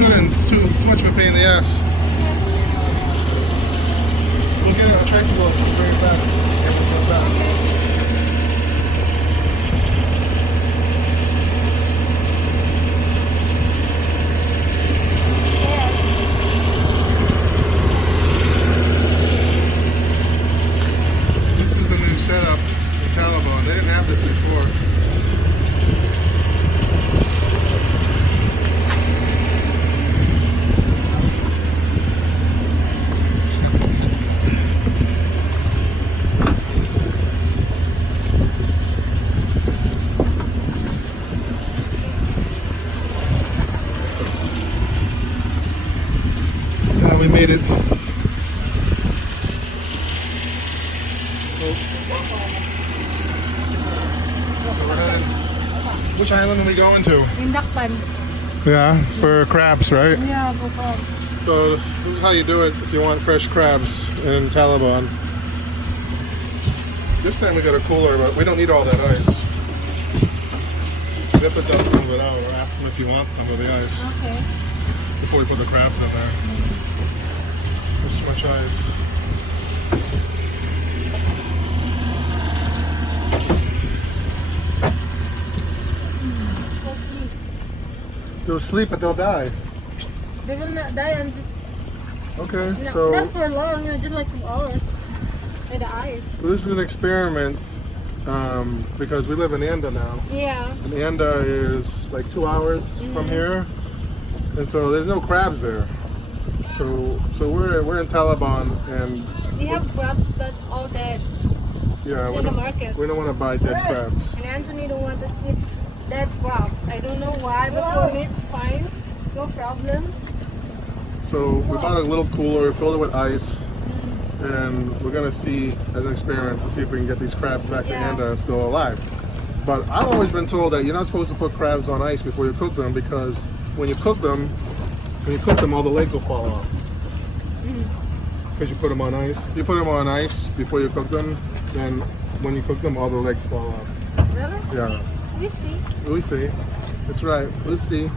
couldn't. It's too much of a pain in the ass. We'll get a tricycle and bring it back. Yeah, we'll bring it back. This is the new setup in Taliban. They didn't have this before. We made it. Which island are we going to? Indakpan. Yeah, for crabs, right? Yeah, for crabs. So this is how you do it if you want fresh crabs in Taliban. This time we got a cooler, but we don't need all that ice. We have to dump some of it out or ask him if he wants some of the ice Okay. before we put the crabs in there. There's so much ice. They'll sleep, but they'll die. They will not die and just Okay, not so for long, just like 2 hours. By the ice. this is an experiment because we live in Anda now. Yeah. And Anda is like 2 hours from here, and so there's no crabs there. So we're in Taliban, and We have crabs, but all dead. yeah, In the market. we don't want to buy dead crabs. And Anthony don't want to eat dead crabs. I don't know why, but for me it's fine. No problem. So we bought a little cooler, filled it with ice, and we're gonna see as an experiment to see if we can get these crabs back to Yeah. Anda still alive. But I've always been told that you're not supposed to put crabs on ice before you cook them because when you cook them, all the legs will fall off. Because you put them on ice. If you put them on ice before you cook them, then when you cook them, all the legs fall off. Really? Yeah, We see. we'll see. That's right. We'll see.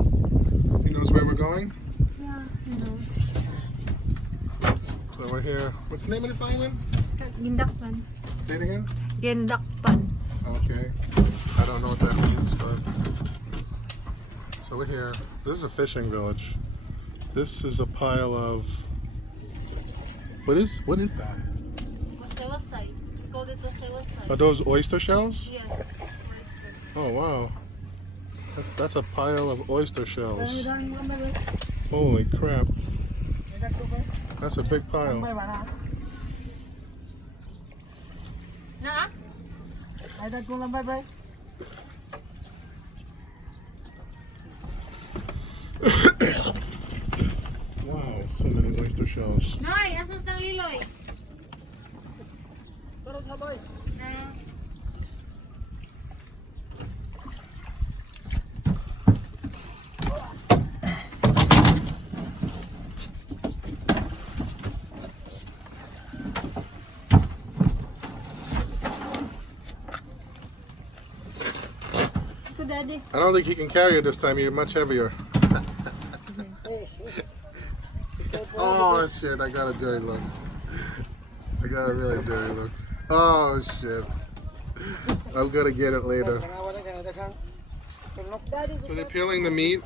He knows where we're going. Yeah, you know. So we're here. What's the name of this island? Gindakpan. Say it again. Gindakpan. Okay. I don't know what that means, but so we're here. This is a fishing village. This is a pile of what is that? Waselasay. We call it waselasay. Are those oyster shells? Yes. Oh wow. That's a pile of oyster shells. Holy crap. That's a big pile. shells. Noy, asas ng liloy? Na. Ito, Daddy. I don't think he can carry it this time. You're much heavier. Oh shit! I got a dirty look. I got a really dirty look. Oh shit! I'm gonna get it later. Daddy, So they're peeling the meat.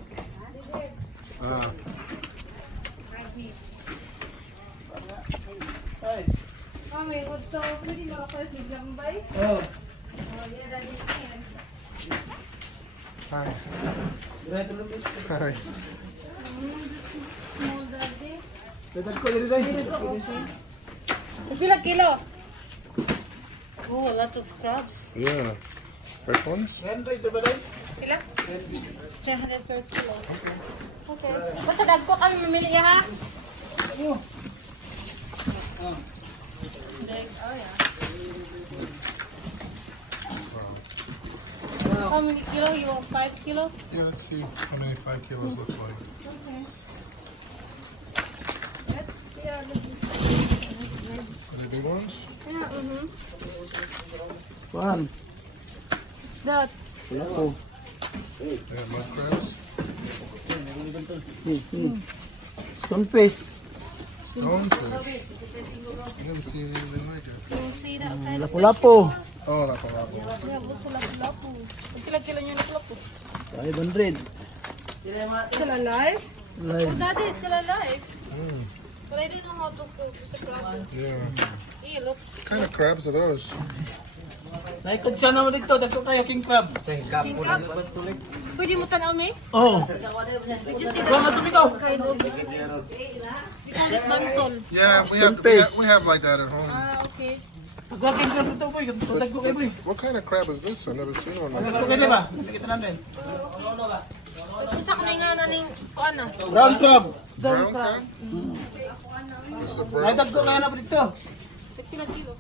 may gusto. Pwede makapalit ng lambay? Oh. Oh, yeah, Daddy. Hi. Hi. Small, Daddy. Dadag ko dito tayo. Pila kilo? Oh, a lot of crabs. Yeah. First ones? 100 ba tayo? Pila? 300 per kilo. Okay. Basta dagko kami mamili ha? Oh. Oh, yeah. How many kilo? You want 5 kilo? Yeah. Let's see how many 5 kilos looks like. Okay. Let's see. Are they big ones? Yeah, Kuhan. That. Wala ko. They have mud crabs. Stonefish. Stonefish. I've never seen anything like it. You see that kind of Lapu-lapu. Oh, lapu-lapu. Yeah, what's a lapu-lapu? Pila kilo niya lapu-lapu? 500. Still alive? Live. Oh, Daddy, it's still alive. Mm, But I don't know how to cook. It's a crab. yeah. It looks What kind of crabs are those? Naikot siya naman dito. Dako kaya king crab. king crab. Pwede mo tanaw, May? Oh. Did you see Kuha nga that tumikaw. kind of? We call it mantol. Yeah, Stonefish. we have like that at home. Ah, okay. Kuha king crab dito boy. Dako kay boy. What kind of crab is this? I've never seen one like Dako that. kay diba? Nakita natin. Isa ka na nga na ning kuan na. Brown crab. Brown crab? This is a brown Naitag ko kaya na po dito. Pila kilo?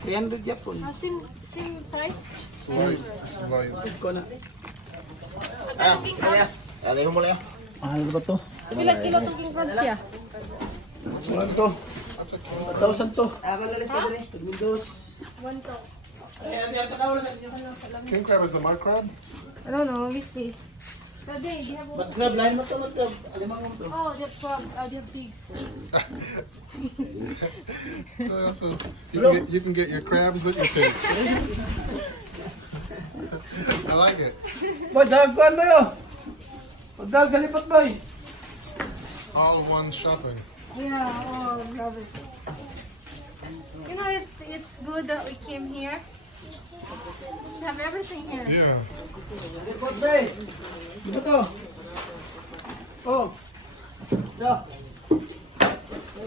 300 Japon. Ah, same price? It's light. It's light. Ko na. Ang king crab. Mahal ba to? Pila kilo tong king crab siya? Mahal to. That's a king. 1,000 to. Windows. 1 to. King crab is the mud crab? I don't know, let me see. Daddy, do you have Mad crab, lain mo to, mad crab. Alimang mo to. Oh, that crab. They have pigs. So you can get your crabs with your pigs. I like it. Boy, dagkuhan mo yun. Pagdag sa lipat, boy. All one shopping. Yeah, oh, love it. You know, it's good that we came here. We have everything here. Yeah. Lipat, boy. Dito to. Oh. Yo.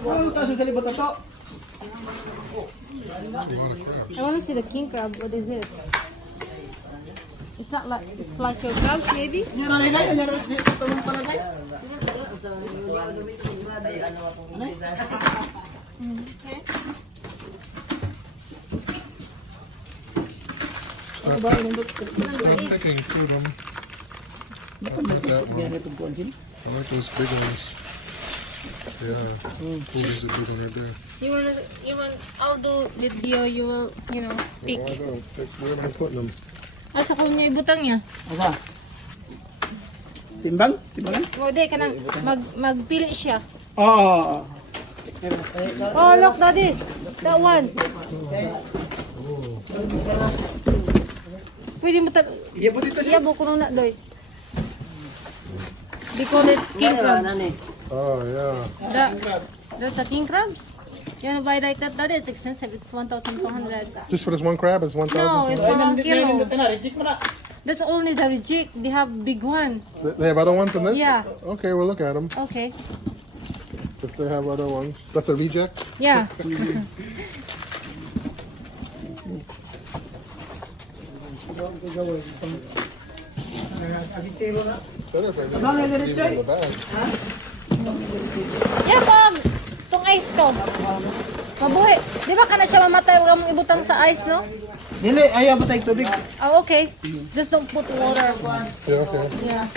Ano tayo sa lipat na to? That's a lot of crabs. I want to see the king crab. What is it? It's not like it's like your crab, maybe. Nyara nila, nyara nila. Tulong pala na. Okay. Stop picking through them. I like that one. I like those big ones. Yeah. Oh, there's a big one right there. You want? I'll do video. You will, pick. Oh, I don't. Where am I putting them? Asa ko niya ibutang niya? Asa? Timbang? Timbangan? O, di ka nang magpili siya. Oo. Oh, look, Daddy. That one. Pwede mo Iya po dito siya. Iya, buko na, Doy. They call it king crab. Oh, yeah. That's the king crabs. You wanna buy like that, Daddy? It's expensive. It's 1,200. Just for this one crab, it's 1,000? No, it's for 1 kilo. Reject mo na. That's only the reject. They have big one. They have other ones than this? Yeah. Okay, we'll look at them. Okay. If they have other ones. That's a reject? Yeah. Agitero na. Better if I Ano, leave diretso it in the bag. Yeah, pag itong ice ko. Mabuhi. Di ba ka na siya mamatay huwag mong ibutang sa ice, no? Dili, ayaw ba tayong tubig? Oh, okay. Just don't put water. Yeah, okay. Yeah.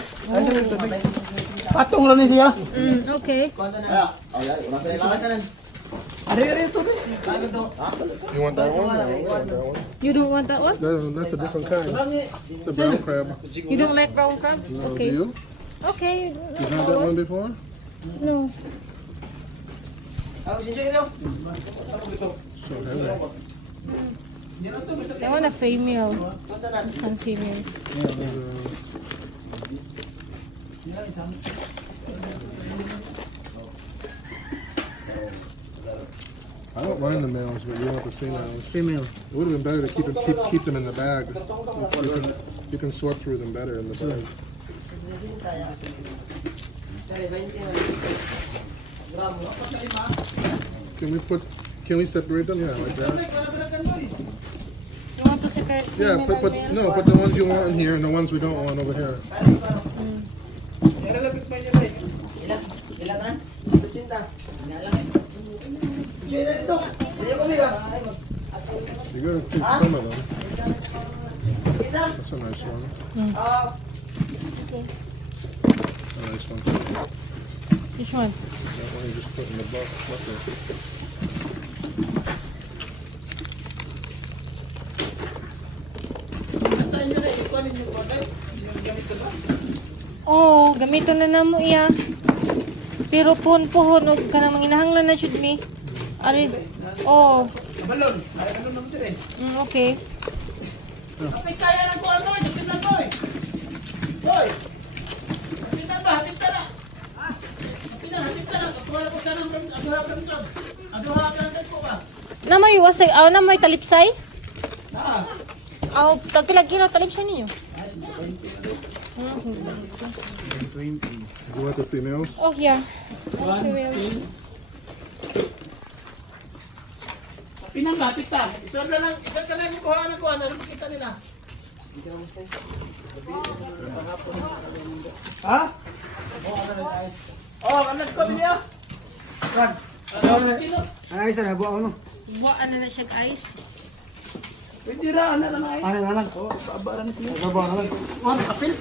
Patong lang niya. Okay. Ari tubig. You want that one? No, I want that one. You don't want that one? No, that's a different kind. It's a brown crab. You don't like brown crab? No, Okay. do you? Okay. You had that one before? No. I want a female. Some female. I don't mind the males, but you want the females. Female. It would have been better to keep them in the bag. You can sort through them better in the bag. Can we separate them? Yeah, like that. You want to separate Yeah, female put and no, male? put the ones you want in here and the ones we don't want over here. You gotta keep some of them. That's a nice one. A nice one. Which one? That one you just put in the bucket. Oh, gamito na namo iya. Pero puhon-puhon og kanang manginahanglan na should me. Ari. Oh. Balon. Ay, ano naman din eh. Okay. Kapit kaya na ko ano, kapit na ko eh. Hoy. Kapit na ba? Kapit ka na. Kapit na, kapit ka na. Wala ko sana ng aduha ka. Aduha ka ko ba? Namay wasay, namay talipsay? Ah. Aw, tagpilag kilo talipsay ninyo. You want the females? Oh, yeah. Pinang kapit ta. Isa ka lang yung kuha na kuha. Ano makita nila? Ha? Oh, anak ko niya. Kan. Sino? Ay, isa na buwan ano? Buwan na siya guys. Pwede ra, ano na ay. Ano na lang? Oh, babara na siya. Isa buwan na lang. Wala kapil.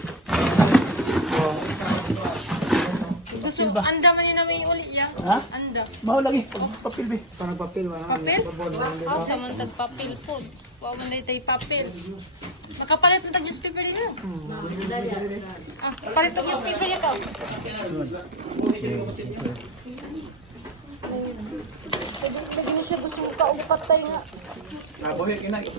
Gusto, anda man yun namin yung ulit ya. Ha? Anda. Mau lagi. Papil be. Parang papel wala. Papel? Sa man tagpapel po. Wa man day tay papel. Makapalit na tag newspaper din no? Palit tag newspaper ito. Pwede mo siya gusto ka o patay nga. Boy, kinay.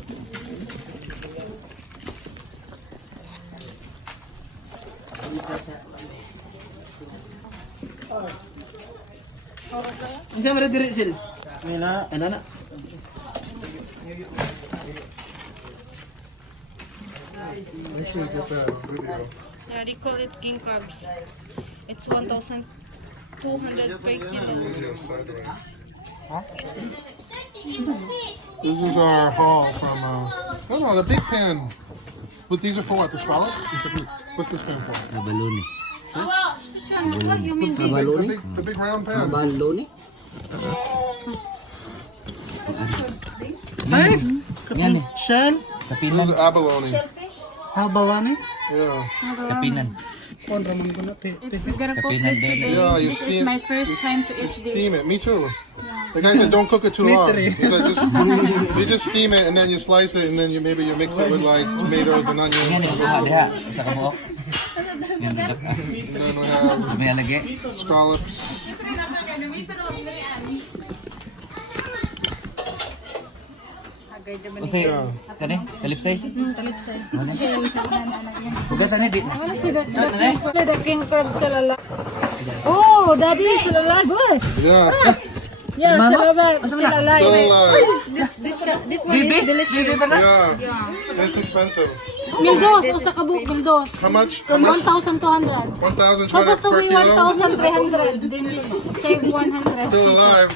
Isa mo diri sil. Ana, ana. Make sure you get that on video. Yeah, they call it king crabs. It's 1,200 per kilo. This is our haul from, no, the big pan. But these are for what, the scallop? What's this pan for? Baloni. What you mean? The big round pan. Baloni? Ay, Yan eh. shell. Those are abalone. Habalani. Yeah. Kapinan. Kon ramon ko na te. We're gonna cook Kapinan this din. today. Yeah, you This steam- is my first time to eat Steam this. it. Me too. The guy said don't cook it too long. He said you just steam it and then you slice it and then you mix it with like tomatoes and Yan onions. eh. Buha diha. Isa ka buhok. Yan dadak. And then we have May alagi. scallops. Kasi, kani, talipsay. Talipsay. Hugasan eh, di. Ano si the king crabs kalala? Oh, daddy is still alive. Good. Yeah. Yeah, still alive. Still alive. Still alive. This one is delicious. Yeah. It's expensive. Mildos, usa ka buok mildos. How much? How much? 1,200. 1,200 So gusto per mo kilo. 1,300. Then we save 100. Still alive.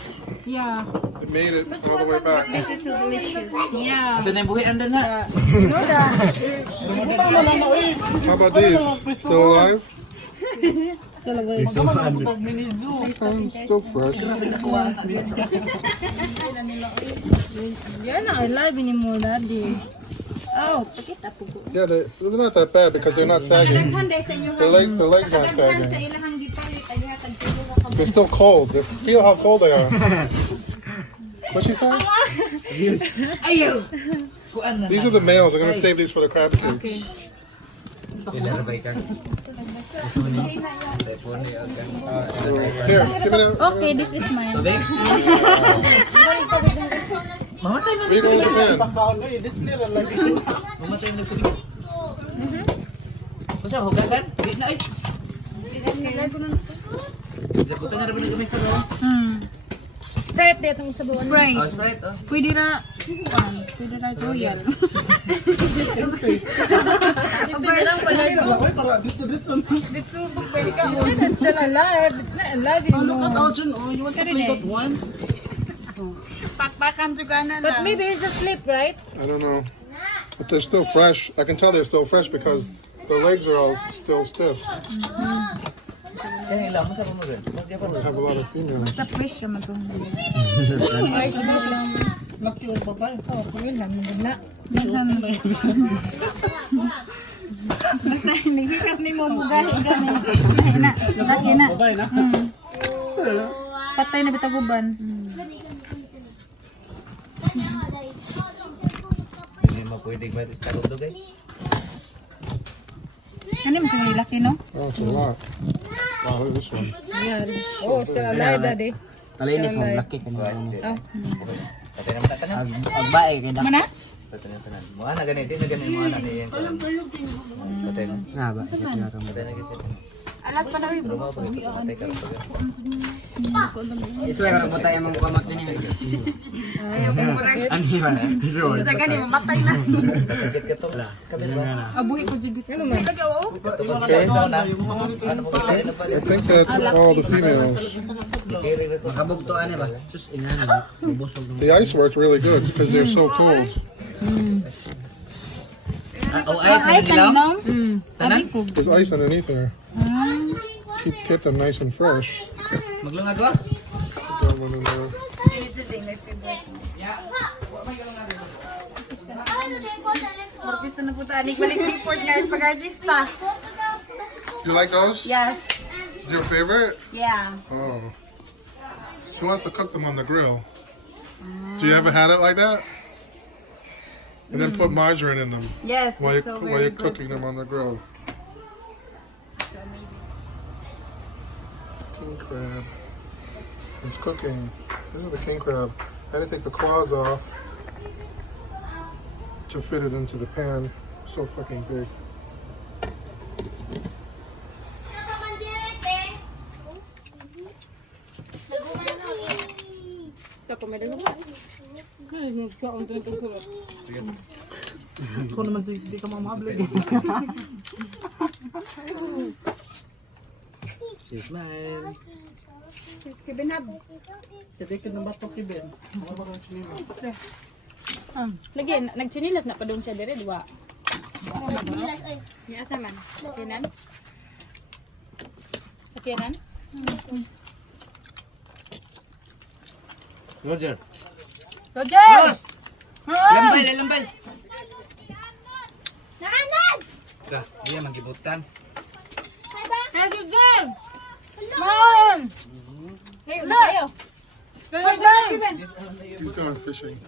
Yeah. It made it all the way back. This is so delicious. Yeah. Ito na yung buhi, andun na. You know that. How about these? Still alive? Still fresh. Yan na, live ni mo, daddy. Ouch. Yeah, they're not that bad because they're not sagging. Their legs aren't sagging. They're still cold. Feel how cold they are. What she say? Kuan na. These are the males. I'm gonna save these for the crab cakes. Ilalabay ka. Here, give me that. Okay, this is mine. Tubig? Mamatay na. Where you going with the pan? Mamatay na tubig. Basta hugasan? Di na ay. Buta na rin kami sa loob. Sprite dito yung sabaw. Sprite. Oh, Sprite, oh. Pwede na, pwede na royal. Pwede lang pala ito. Bitsubok, pwede ka. It's still alive. It's not alive anymore. Pakpakan juga na But maybe it's asleep, right? I don't know. But they're still fresh. I can tell they're still fresh because their legs are all still stiff. Yan ilang mo sa mo rin. I have a lot of females. Basta fresh naman ito. Ay, sabos lang. Mature pa ba? Oo, yun lang. Na. Basta naghikat ni mo bugahi kami. Na, laki na. Patay na bitaguban. Hindi mo pwedeng mag-start of guys. Ano mo siya laki, no? Oh, it's a lot. Wow, look at this one. Oh, still alive, daddy. Talinis mo, laki ka Kuan. niya. Patay na matatanan. Agbae ka na. Mana? Patay na tanan. Mga na ganito, na ganito mga na yan. Patay na. Na ba? Patay Patay na kasi. Alat pa na rin. Pero mga pag patay ka rin. Iswe ka mo tayo mong kamot niya. Ani ba? Isa ka ni, mamatay na. Sakit ka to. Kami ba? Abuhi ko jibit. Ano man? Okay. Ano po pala na pala? I think that's all the females. Kiri rin to. Makabugto ani ba? Sus ingana. Busog ng The ice worked really good because they're so cold. Oh, ayos na nila. Tanan? There's ice underneath there. Keep them nice and fresh. Maglungag ba? Put that one in there. Orkesta na po tayo. Balik report nga yung pag-artista. You like those? Yes. Is your favorite? Yeah. Oh. She wants to cook them on the grill. Do you ever had it like that? And then put margarine in them Yes, while it's so while very you're good. cooking them on the grill. King crab. It's cooking. This is the king crab. I had to take the claws off to fit it into the pan. So fucking big. Ko naman si di ka mamablig. She's mine. Kailangan ng bato kiben. Lagi, nagchinilas na pa doon siya dire, diba? Ni asa man? Kinan? Kinan? Roger. Roger! Lambay, lambay. Ka, dia magibutan. Yes, Roger! Man! Hey, tayo. Roger! He's going fishing.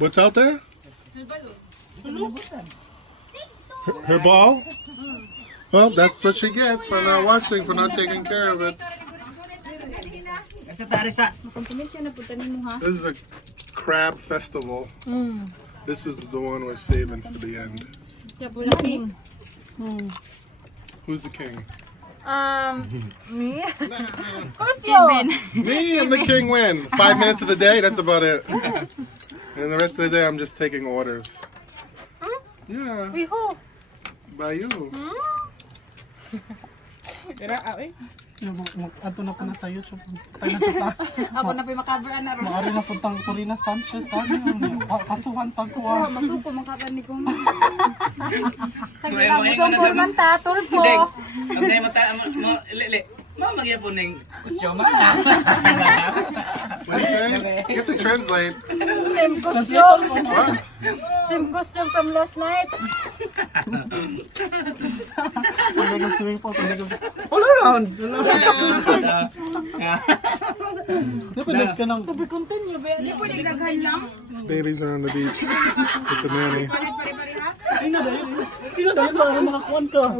What's out there? Her ball? Well, that's what she gets for not watching, for not taking care of it. Asa tari sa. Kompromisyon na punta mo ha. This is a crab festival. This is the one we're saving for the end. Yeah, po na king. Who's the king? Me? Of course you. Me and the king win. 5 minutes of the day, that's about it. And the rest of the day, I'm just taking orders. Yeah, We who? by you. Ato na po na sa YouTube. Tayo na sa Ako na pa na ro. Maari na puntang Corina Sanchez. Kasuhan. Masuko makakan ni ko. Sige na, musong man ta, tulpo. Ang dahil mo, lili. Mamagyan po ng kutyo, ma. What are you saying? You have to translate. Same costume. What? Same costume from last night. Pagdagang swimming pool. All around. Napilit ka ng... Hindi po nagdaghan lang. Babies are on the beach with the nanny. Ay na dahil. Hindi na dahil para makakuan ka.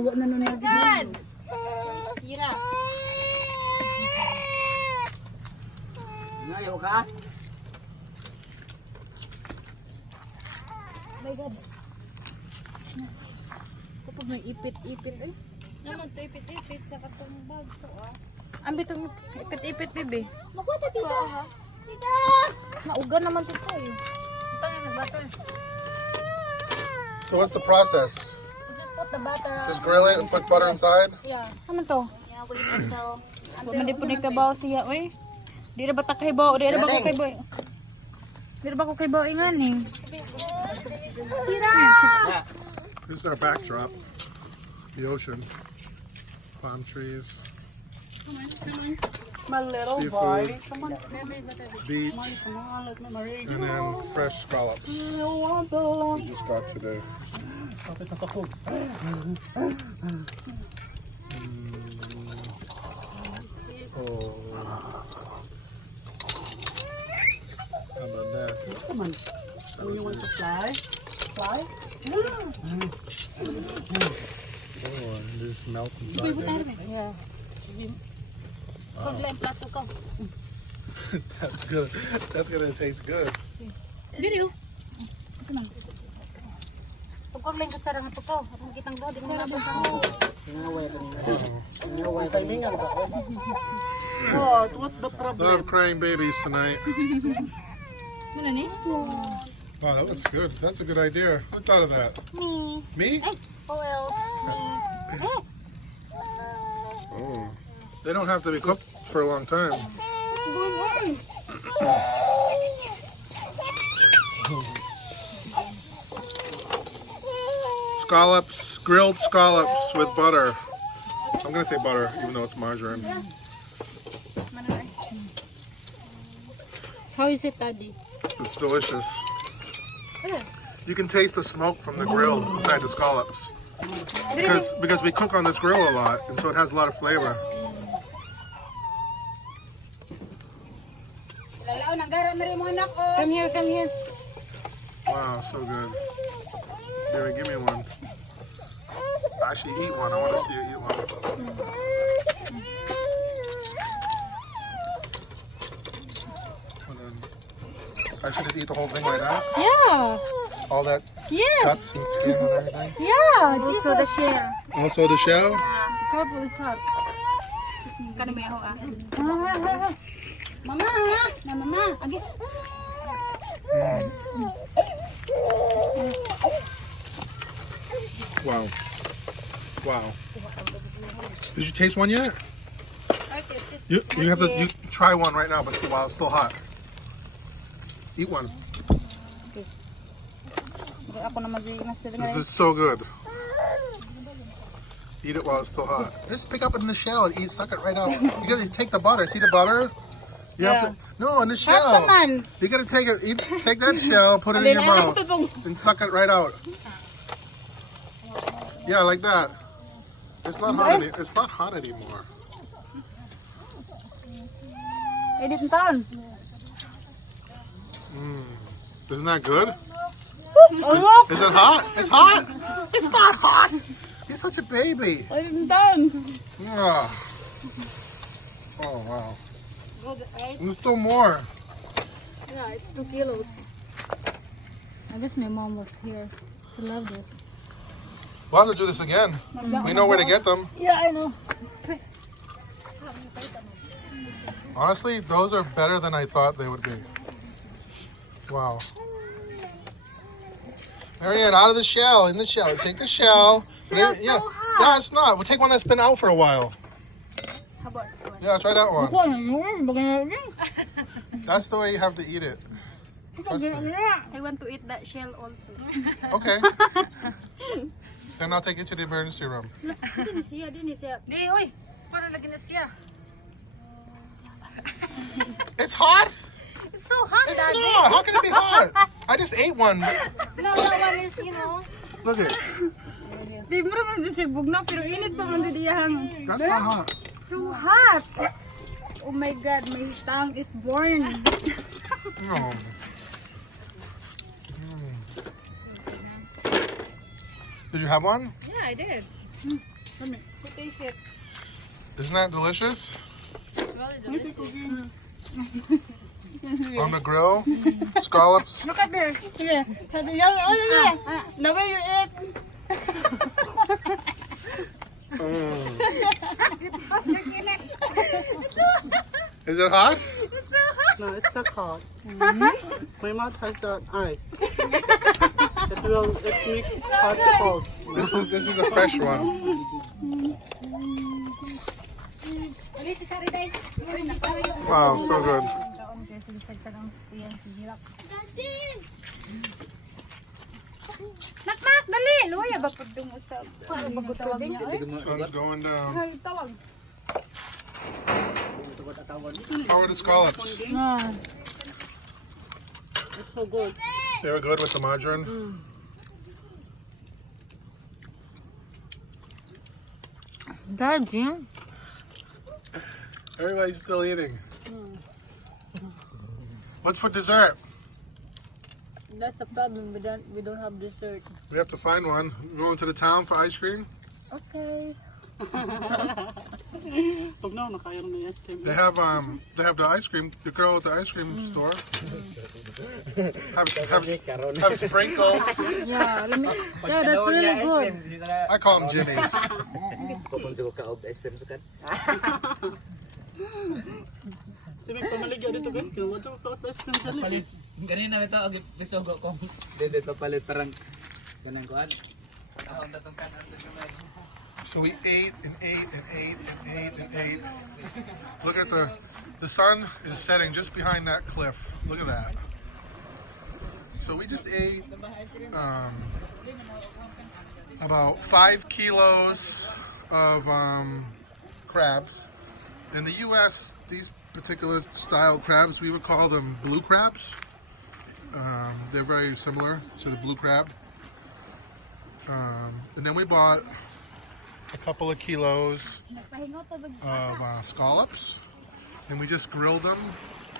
Tira. Ayaw ka? My God. Kapag may ipit-ipit eh. Naman to ipit-ipit sa katong bag to ah. Ambi tong ipit-ipit bebe. Magwata tita. Tita. Naugan naman to ko eh. Ito nga nagbata. So what's the process? Just put the butter. Just grill it and put butter inside? Yeah. Ano to? Yeah, wait until. Wa man di po ni kabaw siya oy. Di ra ba ta kaybaw? Di ra ba ko kaybaw? Di ra ba ko kaybaw ingan eh. Tira. This is our backdrop. The ocean. Palm trees. My little Seafood. boy. Come on. Beach. Come on, let me marry And you. then fresh scallops. You want the long. Just got today. Kapit na ako. Oh. How about that? Come on. Oh, you want to fly? Fly? Oh, and just melt inside there. Yeah. Problema plato ko. That's good. That's gonna taste good. Video. Pagkog lang ka sarang ito ko. Atong kitang do di mo na ba. What? What the A problem? lot of crying babies tonight. Muna ni? Wow, that looks good. That's a good idea. Who thought of that? Me. Me? Who else? Me. Oh. They don't have to be cooked for a long time. Scallops, grilled scallops with butter. I'm gonna say butter, even though it's margarine. How is it, Daddy? It's delicious. You can taste the smoke from the grill inside the scallops. Because we cook on this grill a lot, and so it has a lot of flavor. Come here, come here. Wow, so good. Here, give me one. Actually, eat one. I want to see you eat one. And then I should just eat the whole thing like that? Yeah. All that Yes. guts and skin and everything? Yeah. Also the shell. Also the shell? Careful, it's hot. Kano may ako ah. Mama, na mama. Agi. Wow. Wow. Did you taste one yet? You have to try one right now, but while it's still hot. Eat one. Ako naman di nasa This is so good. Eat it while it's still hot. Just pick up it in the shell and eat, suck it right out. You gotta take the butter. See the butter? You have to, no, in the shell. naman. You gotta take it. Take that shell, put it in your mouth, and suck it right out. Yeah, like that. It's not hot. It's not hot anymore. Edit ng taon. Isn't that good? Is it hot? It's hot. It's not hot. You're such a baby. Edit ng taon. Yeah. Oh wow. Good, right? There's still more. Yeah, it's 2 kilos. I wish my mom was here. She love this. We'll have to do this again. We know where to get them. Yeah, I know. Honestly, those are better than I thought they would be. Wow. Marianne, out of the shell, in the shell. Take the shell. Still so yeah. hot. Yeah, it's not. We'll take one that's been out for a while. How about this one? Yeah, try that one. Kuha na yun. Bagay na yun. That's the way you have to eat it. Trust me. I want to eat that shell also. Okay. Then I'll take you to the emergency room. Dini siya. Di, oy. Para lagi na siya. It's hot? It's so hot, It's Daddy. not. How can it be hot? I just ate one. No, that one is, you know. Look at it. Di mo naman siya bugnaw, pero init pa man siya diyang. That's not hot. So hot. Oh my God, my tongue is born. No. Did you have one? Yeah, I did. Who taste it? Isn't that delicious? It's really delicious. On the grill, scallops. Look at this. Yeah. Oh, yeah. The way you eat. Is it hot? No, it's not hot. My mouth has ice. It makes hot cold. This is a fresh one. Wow, so good. Nak, dali. Luya ba pag dumusab? Paano ba tawag niya? Sun's going down. How are the scallops? It's so good. They were good with the margarine. Daddy. Everybody's still eating. What's for dessert? That's the problem. We don't have dessert. We have to find one. We're going to the town for ice cream. Okay. Pag na, nakaya na yung ice cream. They have the ice cream. The girl at the ice cream store. Have sprinkles. Yeah, that's really good. I call them Jimmy's. Pupunta ko ka og ice cream sukat. Si Mick, pamaligya dito guys. Kaya what's up ice cream dyan? Palit. Ganina ito og bisogo ko. Dede papalit parang kanang kuan. Ako tatong kanan sa kamay. So we ate and ate and ate and ate and ate. Look at the sun is setting just behind that cliff. Look at that. So we just ate about 5 kilos of crabs. In the U.S., these particular style crabs, we would call them blue crabs. They're very similar to the blue crab. And then we bought a couple of kilos of scallops, and we just grilled them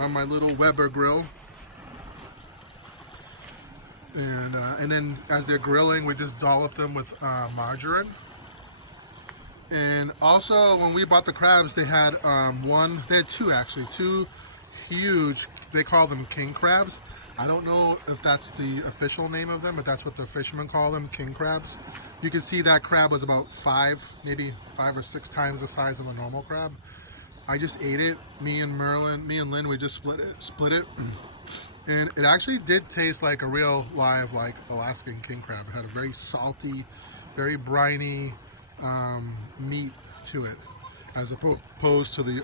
on my little Weber grill. And then as they're grilling, we just dollop them with margarine. And also, when we bought the crabs, they had two huge, they call them king crabs. I don't know if that's the official name of them, but that's what the fishermen call them, king crabs. You can see that crab was about maybe 5 or 6 times the size of a normal crab. I just ate it. Me and Lynn, we just split it. And it actually did taste like a real live, like Alaskan king crab. It had a very salty, very briny meat to it, as opposed to the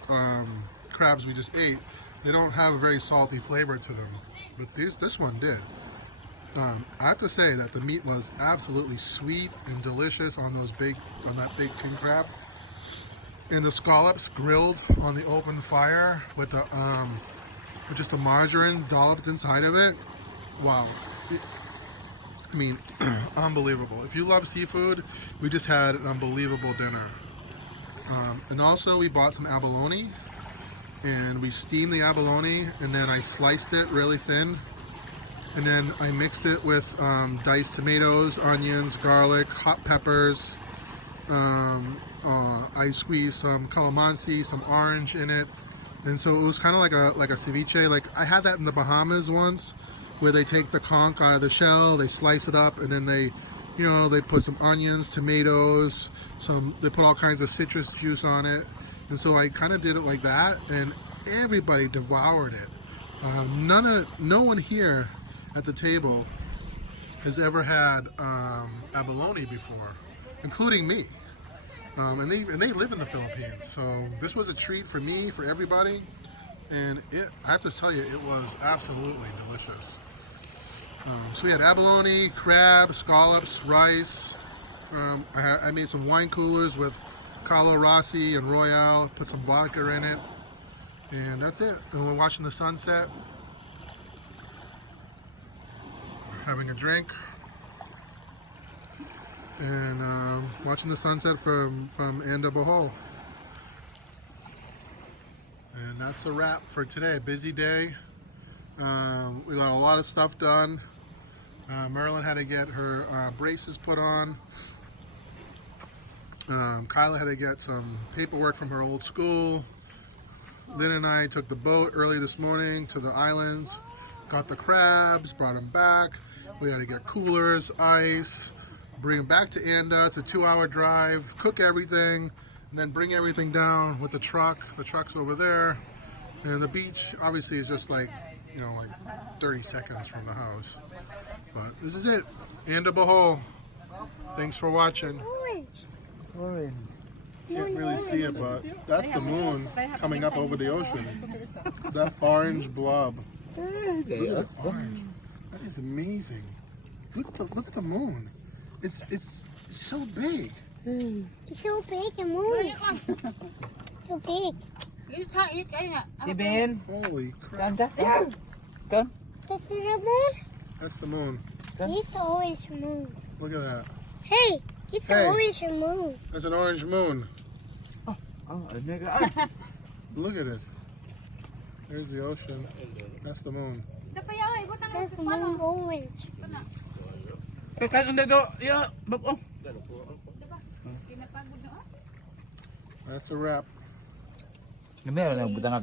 crabs we just ate. They don't have a very salty flavor to them, but this one did. I have to say that the meat was absolutely sweet and delicious on that big king crab. And the scallops grilled on the open fire with just the margarine dolloped inside of it. Wow. I mean, unbelievable. If you love seafood, we just had an unbelievable dinner. And also we bought some abalone, and we steamed the abalone, and then I sliced it really thin. And then I mixed it with diced tomatoes, onions, garlic, hot peppers. I squeezed some calamansi, some orange in it. And so it was kind of like a ceviche. Like I had that in the Bahamas once, where they take the conch out of the shell, they slice it up, and then they put some onions, tomatoes, they put all kinds of citrus juice on it. And so I kind of did it like that, and everybody devoured it. No one here at the table has ever had abalone before, including me. And they live in the Philippines. So this was a treat for me, for everybody. And I have to tell you, it was absolutely delicious. So we had abalone, crab, scallops, rice. I made some wine coolers with Carlo Rossi and Royale, put some vodka in it. And that's it. And we're watching the sunset. Having a drink. And watching the sunset from Anda Bohol. And that's a wrap for today. A busy day. We got a lot of stuff done. Marilyn had to get her braces put on. Kyla had to get some paperwork from her old school. Lynn and I took the boat early this morning to the islands. Got the crabs, brought them back. We had to get coolers, ice, bring them back to Anda. It's a 2-hour drive. Cook everything, and then bring everything down with the truck. The truck's over there. And the beach, obviously, is just like 30 seconds from the house. But this is it. Anda Bohol. Thanks for watching. Can't really see it, but that's the moon coming up over the ocean. That orange blob. Look at that orange. That is amazing. Look at the moon. It's so big. It's so big and moving. So big. Ibin. Holy crap. Ganda. Come. That's the moon? That's the moon. It's the orange moon. Look at that. Hey, it's the Hey. orange moon. That's an orange moon. Oh, nigga. Look at it. There's the ocean. That's the moon. That's the moon orange. Kaya ang dito, ya, bako. That's a wrap. Meron na butang